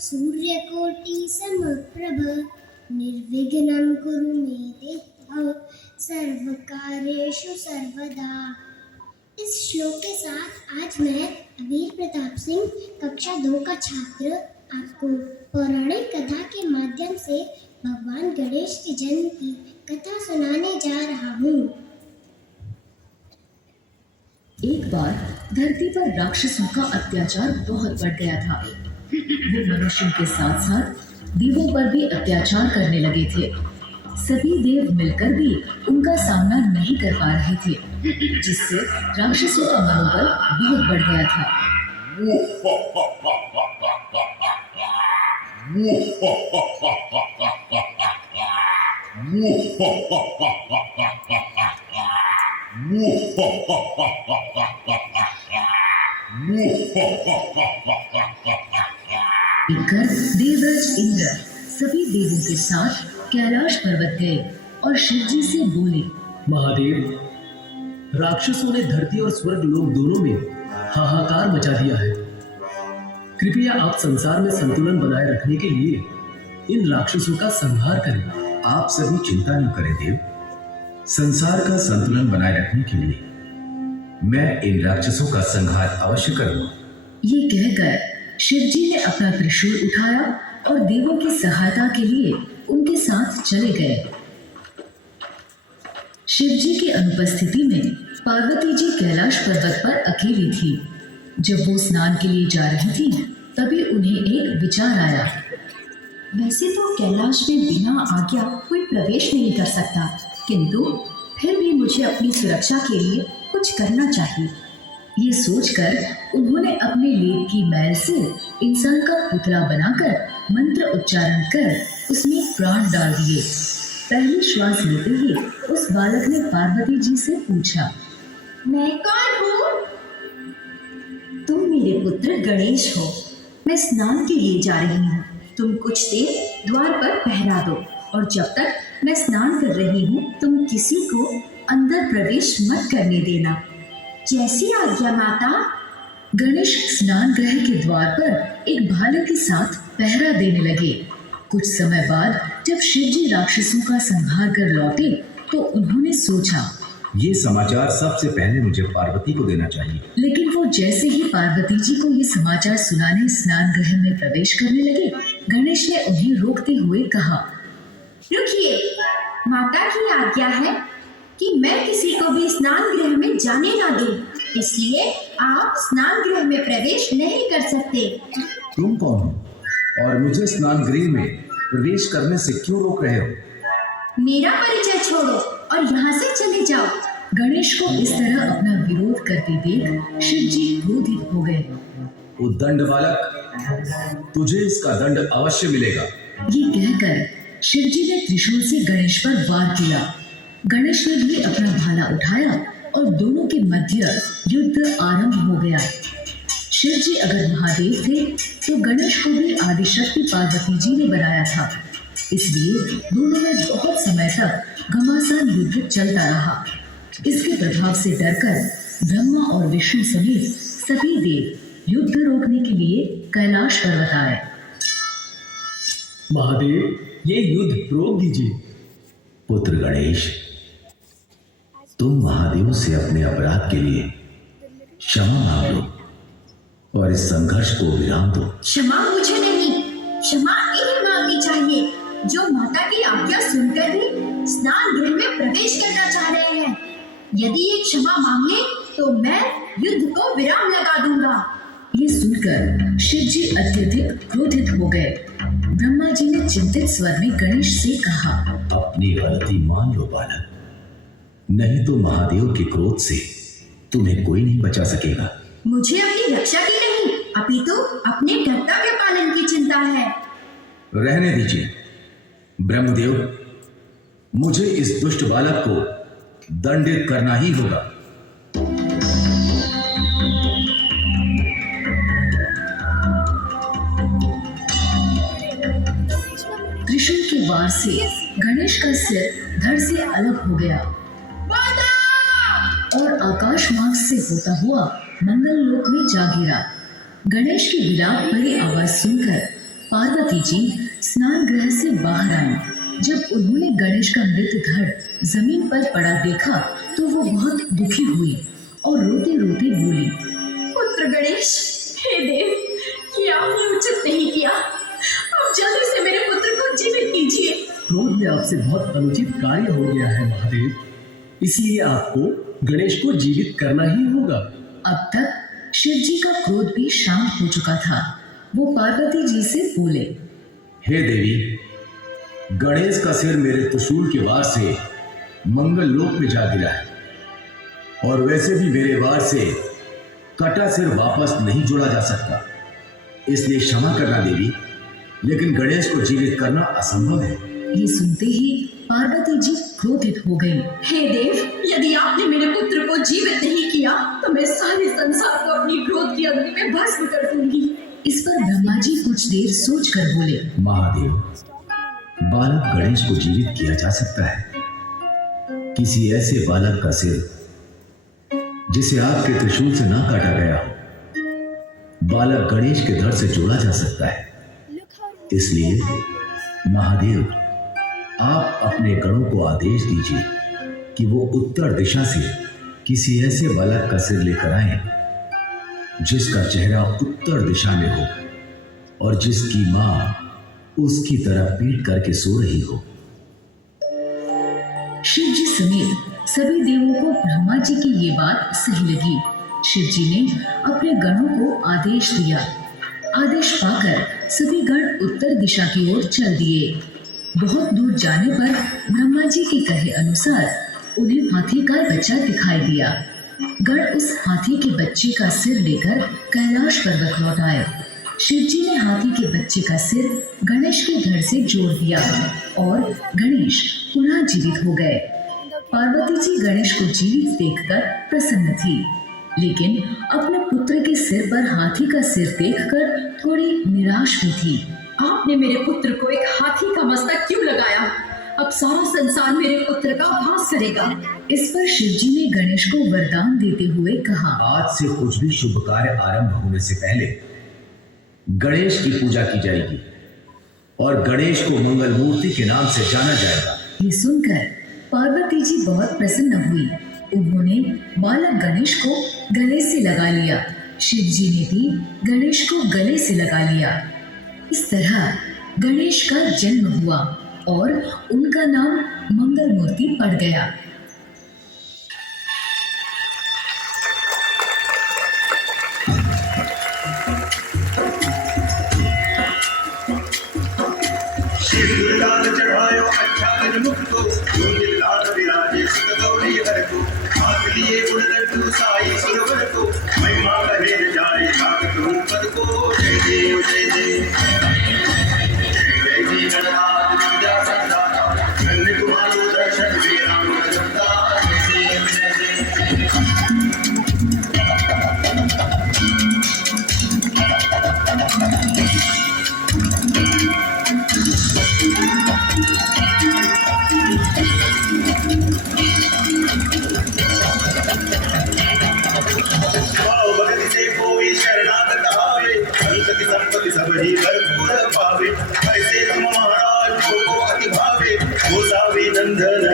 सूर्यकोटि समप्रभ निर्विघ्नं कुरु मे देव सर्वकार्येषु सर्वदा। इस श्लोक के साथ आज मैं अबीर प्रताप सिंह कक्षा 2 का छात्र आपको पौराणिक कथा के माध्यम से भगवान गणेश के जन्म की कथा सुनाने जा रहा हूँ। एक बार धरती पर राक्षसों का अत्याचार बहुत बढ़ गया था। वो मनुष्यों के साथ साथ देवों पर भी अत्याचार करने लगे थे। सभी देव मिलकर भी उनका सामना नहीं कर पा रहे थे, जिससे राक्षसों का मनोबल बहुत बढ़ गया था। देवराज इंद्र सभी देवों के साथ कैलाश पर्वत गए और शिव जी से बोले, महादेव, राक्षसों ने धरती और स्वर्ग लोक दोनों में हाहाकार मचा दिया है। कृपया आप संसार में संतुलन बनाए रखने के लिए इन राक्षसों का संहार करें। आप सभी चिंता न करें देव, संसार का संतुलन बनाए रखने के लिए मैं इन राक्षसों का संहार अवश्य करूंगा। ये कहकर शिव जी ने अपना त्रिशूल उठाया और देवों की सहायता के लिए उनके साथ चले गए। शिव जी की अनुपस्थिति में पार्वती जी कैलाश पर्वत पर अकेली थी। जब वो स्नान के लिए जा रही थी, तभी उन्हें एक विचार आया। वैसे तो कैलाश में बिना आज्ञा कोई प्रवेश नहीं कर सकता, किंतु फिर भी मुझे अपनी सुरक्षा के लिए कुछ करना चाहिए। ये सोचकर उन्होंने अपने लेप की मैल से इंसान का पुतला बनाकर मंत्र उच्चारण कर उसमें प्राण डाल दिए। पहली श्वास लेते ही उस बालक ने पार्वती जी से पूछा, मैं कौन हूँ? तुम मेरे पुत्र गणेश हो। मैं स्नान के लिए जा रही हूँ। तुम कुछ देर द्वार पर पहरा दो और जब तक मैं स्नान कर रही हूँ तुम किसी को अंदर प्रवेश मत करने देना। जैसी आज्ञा माता। गणेश स्नान गृह के द्वार पर एक भाले के साथ पहरा देने लगे। कुछ समय बाद जब शिव जी राक्षसों का संहार कर लौटे तो उन्होंने सोचा, ये समाचार सबसे पहले मुझे पार्वती को देना चाहिए। लेकिन वो जैसे ही पार्वती जी को ये समाचार सुनाने स्नान गृह में प्रवेश करने लगे, गणेश ने उन्हें रोकते हुए कहा, रुकिए, माता की आज्ञा है कि मैं किसी को भी स्नान गृह में जाने ना दूं, इसलिए आप स्नान गृह में प्रवेश नहीं कर सकते। तुम कौन हो और मुझे स्नान गृह में प्रवेश करने से क्यों रोक रहे हो? मेरा परिचय छोड़ो और यहाँ से चले जाओ। गणेश को इस तरह अपना विरोध करते देख शिव जी क्रोधित हो गए। उद्दंड बालक, तुझे इसका दंड अवश्य मिलेगा। ये कहकर शिव जी ने त्रिशूल से गणेश पर वार किया। गणेश ने भी अपना भाला उठाया और दोनों के मध्य युद्ध आरंभ हो गया। शिव जी अगर महादेव थे तो गणेश को भी आदिशक्ति पार्वती जी ने बनाया था, इसलिए दोनों में बहुत समय तक घमासान युद्ध चलता रहा। इसके प्रभाव से डरकर ब्रह्मा और विष्णु समेत सभी देव युद्ध रोकने के लिए कैलाश पर्वत आए। महादेव, ये युद्ध रोक दीजिए। पुत्र गणेश, तुम महादेव से अपने अपराध के लिए क्षमा मांग लो और इस संघर्ष को विराम दो। क्षमा मुझे नहीं, क्षमा इन्हें मांगनी चाहिए जो माता की आज्ञा सुनकर भी स्नान गृह में प्रवेश करना चाह रहे हैं। यदि ये क्षमा मांग ले तो मैं युद्ध को विराम लगा दूंगा। ये सुनकर शिव जी अत्यधिक क्रोधित हो गए। ब्रह्मा जी ने चिंतित स्वर में गणेश से कहा, अपनी गलती मान लो बालक, नहीं तो महादेव के क्रोध से तुम्हें कोई नहीं बचा सकेगा। मुझे अपनी रक्षा की नहीं, अपितु अपने कर्तव्य पालन की चिंता है। रहने दीजिए ब्रह्मदेव, मुझे इस दुष्ट बालक को दंडित करना ही होगा। त्रिशूल के वार से गणेश का सिर धड़ से अलग हो गया और आकाश मार्ग से होता हुआ मंगल लोक में जा गिरा। गणेश की विलाप भरी आवाज सुनकर पार्वती जी स्नान गृह से बाहर आई। जब उन्होंने गणेश का मृत धड़ जमीन पर पड़ा देखा तो वो बहुत दुखी हुई और रोते रोते बोली, पुत्र गणेश, हे देव, ये आपने उचित नहीं किया। अब जल्दी से मेरे पुत्र को जीवित कीजिए। क्रोध में आपसे बहुत अनुचित कार्य हो गया है महादेव, इसलिए आपको गणेश को जीवित करना ही होगा। अब तक शिव जी का क्रोध भी शांत हो चुका था। वो पार्वती जी से बोले, हे देवी, गणेश का सिर मेरे त्रिशूल के वार से मंगल लोक में जा गिरा है, और वैसे भी मेरे वार से कटा सिर वापस नहीं जोड़ा जा सकता, इसलिए क्षमा करना देवी, लेकिन गणेश को जीवित करना असंभव है। ये सुनते ही पार्वती जी क्रोधित हो गई। हे देव, यदि आपने मेरे पुत्र को जीवित नहीं किया तो मैं सारे संसार को अपनी क्रोध की अग्नि में भस्म कर दूंगी। इस पर ब्रह्मा जी कुछ देर सोचकर बोले, महादेव, बालक गणेश को जीवित किया जा सकता है। किसी ऐसे बालक का सिर जिसे आपके त्रिशूल से ना काटा गया हो, बालक गणेश के धड़ से जोड़ा जा सकता है। इसलिए महादेव, आप अपने गणों को आदेश दीजिए कि वो उत्तर दिशा से किसी ऐसे बालक का सिर लेकर आए जिसका चेहरा उत्तर दिशा में हो और जिसकी मां उसकी तरफ पीट करके सो रही हो। शिव जी समेत सभी देवों को ब्रह्मा जी की ये बात सही लगी। शिव जी ने अपने गणों को आदेश दिया। आदेश पाकर सभी गण उत्तर दिशा की ओर चल दिए। बहुत दूर जाने पर ब्रह्मा जी के कहे अनुसार उन्हें हाथी का बच्चा दिखाई दिया। गण उस हाथी के बच्चे का सिर लेकर कैलाश पर्वत लौट आए। शिव जी ने हाथी के बच्चे का सिर गणेश के धड़ से जोड़ दिया और गणेश पुनः जीवित हो गए। पार्वती जी गणेश को जीवित देखकर प्रसन्न थी, लेकिन अपने पुत्र के सिर पर हाथी का सिर देखकर थोड़ी निराश भी थी। आपने मेरे पुत्र को एक हाथी का मस्तक क्यों लगाया? अब सारा संसार मेरे पुत्र का उपहास करेगा। इस पर शिव जी ने गणेश को वरदान देते हुए कहा, आज से कुछ भी शुभ कार्य आरंभ होने से पहले गणेश की पूजा की जाएगी और गणेश को मंगल मूर्ति के नाम से जाना जाएगा। ये सुनकर पार्वती जी बहुत प्रसन्न हुई। उन्होंने बालक गणेश को गले से लगा लिया। शिव जी ने भी गणेश को गले से लगा लिया। इस तरह गणेश का जन्म हुआ और उनका नाम मंगल मूर्ति पड़ गया। लाल चढ़ायो अच्छा मुख को, लाल विराजे गौरी हर को, हाथ लिए गुण लड्डू साई सरोवर को, महिमा कहे जाए ताकत ऊपर को। जय देव जय देव जय जी गणनाथ विद्या संदाता, धन्य तुम्हारो दर्शन वे राम जगता। जय देव जय संपत्ति सब ही भरपूर पावे, ऐसे तुम महाराज को अति भावे, गोसावी नंदन